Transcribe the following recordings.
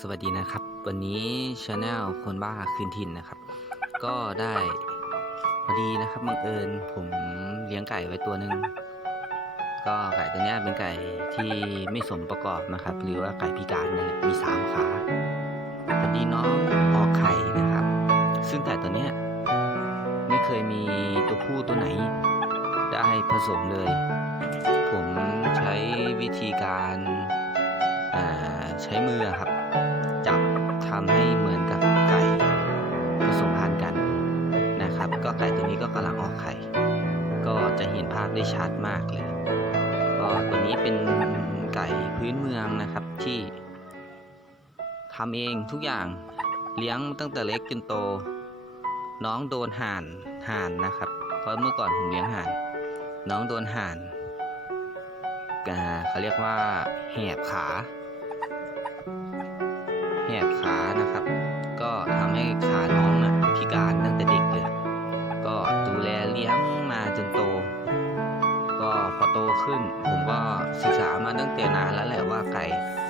สวัสดีนะครับ วันนี้ชาแนลคนบ้าคืนถิ่นนะครับ ก็ได้พอดีนะครับบังเอิญผมเลี้ยงไก่ไว้ตัวหนึ่งก็ไก่ตัวนี้เป็นไก่ที่ไม่สมประกอบนะครับ หรือว่าไก่พิการนั่แหละมีสามขาพอดีน้องออกไข่นะครับ ซึ่งไก่ตัวนี้ไม่เคยมีตัวผู้ตัวไหน ได้ผสมเลย ผมใช้วิธีการใช้มือครับ จับทำให้เหมือนกับไก่ผสมพันธุ์กันนะครับ ก็ไก่ตัวนี้ก็กำลังออกไข่ ก็จะเห็นภาพได้ชัดมากเลย ก็ตัวนี้เป็นไก่พื้นเมืองนะครับที่ทำเองทุกอย่างเลี้ยงตั้งแต่เล็กจนโต น้องโดนห่านห่านนะครับ เพราะเมื่อก่อนผมเลี้ยงห่าน น้องโดนห่านเขาเรียกว่าแหบขา แหบขานะครับ ก็ทำให้ขาน้องนะพิการตั้งแต่เด็กเลย ก็ดูแลเลี้ยงมาจนโต ก็พอโตขึ้น ผมก็ศึกษามาตั้งแต่นานแล้วแหละว่าไก่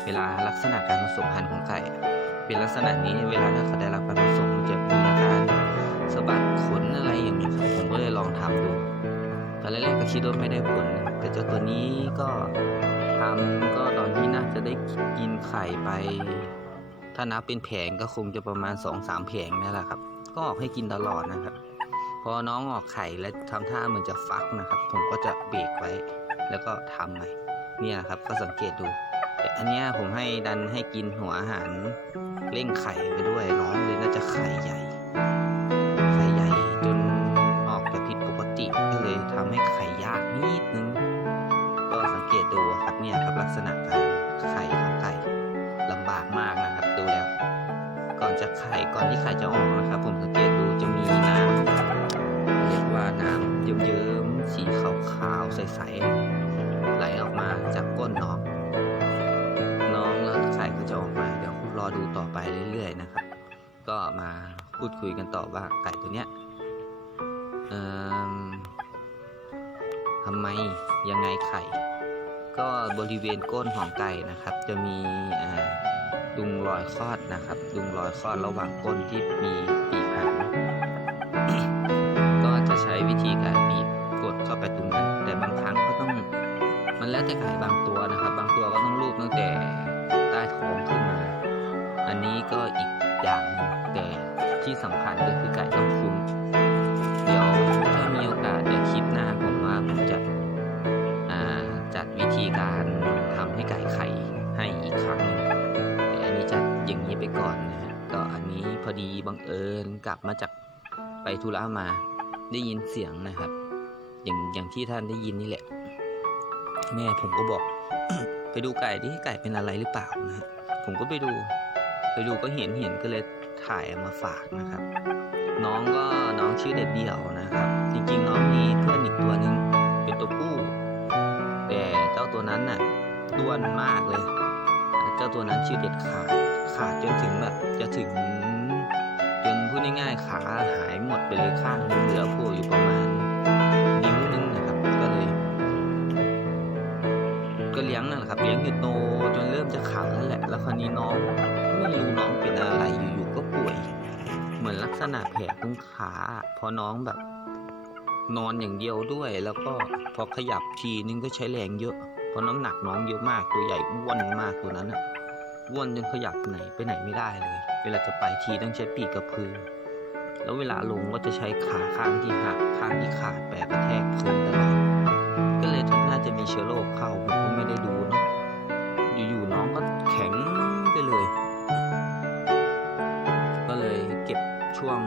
เวลาลักษณะการผสมพันธุ์ของไก่เป็นลักษณะนี้เวลาถ้าเขาได้รับการผสมมันจะมีอาการสะบัดขนอะไรอย่างนี้ครับผมก็เลยลองทำดูตอนแรกๆก็คิดว่าไม่ได้ผล แต่เจ้าตัวนี้ก็ทำก็ตอนนี้น่าจะได้กินไข่ไป ถ้านับเป็นแผงก็คงจะประมาณ2อสามแผงนี่แหละครับ ก็ออกให้กินตลอดนะครับ พอน้องออกไข่และทำท่าเหมือนจะฟักนะครับ ผมก็จะเบรกไว้ แล้วก็ทำใหม่เนี่ยครับก็สังเกตดูแต่อันเนี้ยผมให้ดันให้กินหัวอาหารเร่งไข่ไปด้วยน้องเลยน่าจะไข่ใหญ่ ไข่ก่อนที่ไข่จะออกนะครับ ผมสังเกตดูจะมีน้ำเรียกว่าน้ำเยิ้มๆสีขาวๆใสๆไหลออกมาจากก้นน้องน้องแล้วไข่ก็จะออกมาเดี๋ยวรอดูต่อไปเรื่อยๆนะครับ ก็มาพูดคุยกันต่อว่าไก่ตัวเนี้ยเอิ่มทำไมยังไงไข่ ก็บริเวณก้นของไก่นะครับ จะมีอ่า ดุงรอยคลอดนะครับ ดุงรอยคลอดระหว่างก้นที่มีปีกหังก็จะใช้วิธีการบีบกดเข้าไปตรงนั้นแต่บางครั้งก็ต้อง มันแล้วแต่ไก่บางตัวนะครับ บางตัวก็ต้องลูบตั้งแต่ใต้ท้องขึ้นมา อันนี้ก็อีกอย่างนึงแต่ที่สำคัญก็คือไก่ต้อง อิญกลับมาจากไปธุระมา ได้ยินเสียงนะครับ อย่างอย่างที่ท่านได้ยินนี่แหละ แม่ผมก็บอก ไปดูไก่ดิไก่เป็นอะไรหรือเปล่านะฮะผมก็ไปดู ไปดูก็เห็นเห็นก็เลยถ่ายมาฝากนะครับ น้องก็น้องชื่อเด็ดเดี่ยวนะครับ จริงๆน้องมีเพื่อนอีกตัวหนึ่งเป็นตัวผู้ แต่เจ้าตัวนั้นน่ะด้วนมากเลย เจ้าตัวนั้นชื่อเด็ดขาดขาดจนถึงแบบจะถึง พูดง่ายๆ ขาหายหมดไปเลยข้างนึงเหลือโผล่อยู่ประมาณนิ้วนึงนะครับ ก็เลย ก็เลี้ยงนั่นแหละครับ เลี้ยงอยู่โตจนเริ่มจะขังแล้วแหละ แล้วคราวนี้น้องไม่รู้น้องเป็นอะไรอยู่ๆก็ป่วย เหมือนลักษณะแผลตรงขาพอน้องแบบ นอนอย่างเดียวด้วย แล้วก็พอขยับทีนึงก็ใช้แรงเยอะเพราะน้ำหนักน้องเยอะมากตัวใหญ่อ้วนมากตัวนั้นอะอ้วนจนขยับไหนไปไหนไม่ได้เลย วลาจะไปทีต้องใช้ปีกกระพือ แล้วเวลาลงก็จะใช้ขาข้างที่หักข้างที่ขาดแปะกระแทกพื้นตลอดก็เลยน่าจะมีเชื้อโรคเข้าผมก็ไม่ได้ดูเนาะอยู่ๆน้องก็แข็งไปเลย ก็เลยเก็บช่วง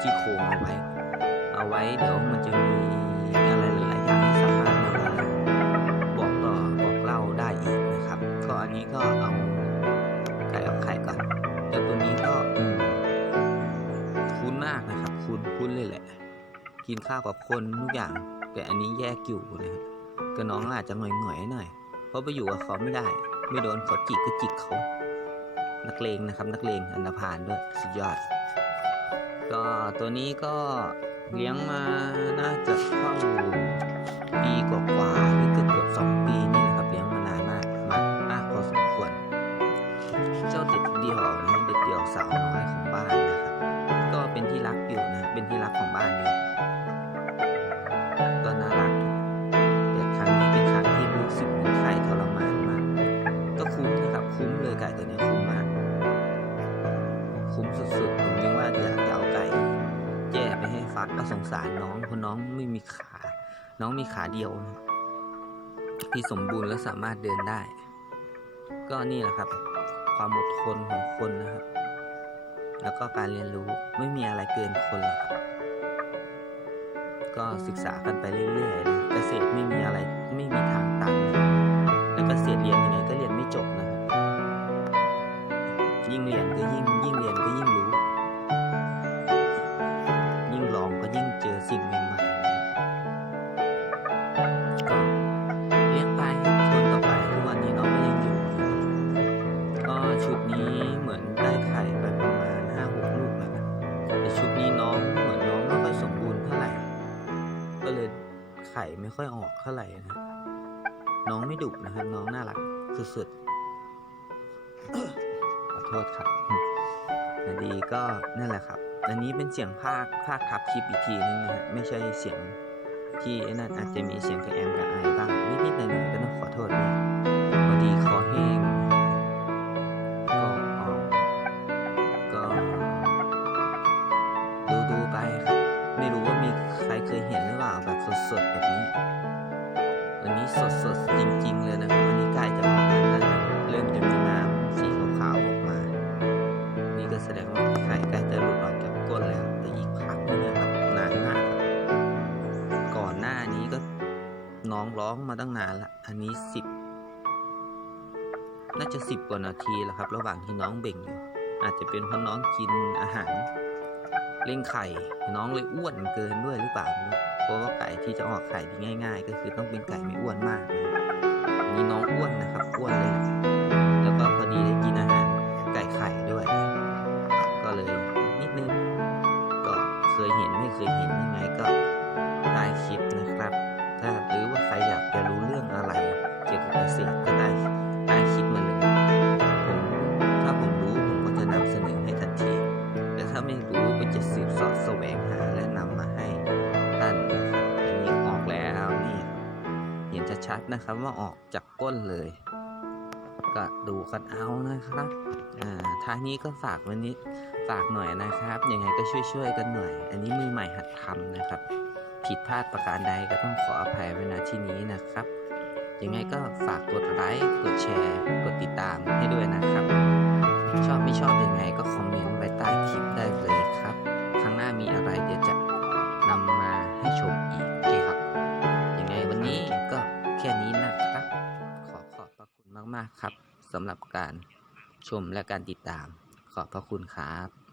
ซี่โครงเอาไว้ เอาไว้เดี๋ยวมันจะมี กินข้าวกับคนทุกอย่าง แต่อันนี้แยกอยู่นะฮะก็น้องอาจจะหน่อยๆหน่อยเพราะไปอยู่กับเขาไม่ได้ ไม่โดนเขาจิกก็จิกเขา นักเลงนะครับ นักเลงอันดพานด้วยสุดยอด ก็ตัวนี้ก็เลี้ยงมาน่าจะเข้าปีกว่าๆหรือเกือบเกือบๆสองปีนี่ ย่ไปให้ฟักก็สงสารน้องเพราะน้องไม่มีขา น้องมีขาเดียวที่สมบูรณ์และสามารถเดินได้ ก็นี่แหละครับ ความอดทนของคนนะครับ แล้วก็การเรียนรู้ไม่มีอะไรเกินคนหรอกครับก็ศึกษากันไปเรื่อยๆนะเกษตรไม่มีอะไรไม่มีทางตันนะแล้วเกษตรเรียนยังไงก็เรียนไม่จบนะครับยิ่งเรียนก็ยิ่งยิ่งเรียนก็ยิ่ง ไม่ค่อยออกเท่าไหร่นะน้องไม่ดุนะครับ น้องน่ารักสุดๆขอโทษครับนาดีก็นั่นแหละครับ อันนี้เป็นเสียงภาคภาคทับคลิปอีกทีนึงนะฮะไม่ใช่เสียงที่นั่นอาจจะมีเสียงกระแอมกระไอบ้างนิดๆหน่อยๆก็ต้องขอโทษด้วยพอดีคอแห้ง แสดงว่าไข่ใกล้จะหลุดออกจากก้นแล้วแต่อีกพักนึงนะครับนานมากครับก่อนหน้านี้ก็น้องร้องมาตั้งนานละอันนี้สิบน่าจะสิบกว่านาทีแล้วครับ ระหว่างที่น้องเบ่งอยู่อาจจะเป็นเพราะน้องกินอาหารเล่งไข่ น้องเลยอ้วนเกินด้วยหรือเปล่าเพราะว่าไก่ที่จะออกไข่ที่ง่าย ๆ ก็คือต้องเป็นไก่ไม่อ้วนมากนะอันนี้น้องอ้วนนะครับอ้วนเลย เห็นไม่เคยเห็นยังไงก็ใต้คลิปนะครับ ถ้าหรือว่าใครอยากจะรู้เรื่องอะไร เกี่ยวกับเกษตรก็ได้ใต้คลิปมาเลยผมถ้าผมรู้ผมก็จะนำเสนอให้ทันทีแต่ถ้าไม่รู้ก็จะสืบสอบแสวงหาและนำมาให้ท่านนะครับอันนี้ออกแล้วนี่เห็นชัดๆนะครับว่าออกจากก้นเลย ก็ดูกันเอานะครับ อ่าท้ายนี้ก็ฝากวันนี้ฝากหน่อยนะครับ ยังไงก็ช่วยๆกันหน่อย อันนี้มือใหม่หัดทำนะครับ ผิดพลาดประการใดก็ต้องขออภัยไว้ณที่นี้นะครับ ยังไงก็ฝากกดไลค์กดแชร์ กดติดตามให้ด้วยนะครับ ชอบไม่ชอบยังไงก็คอมเมนต์ไว้ใต้คลิปได้เลยครับครั้งหน้ามีอะไรเดี๋ยวจะนำมาให้ชมอีกโอเคครับ ยังไงวันนี้ก็แค่นี้นะครับ ขอขอบพระคุณมากๆครับสำหรับการ ชมและการติดตาม ขอบพระคุณครับ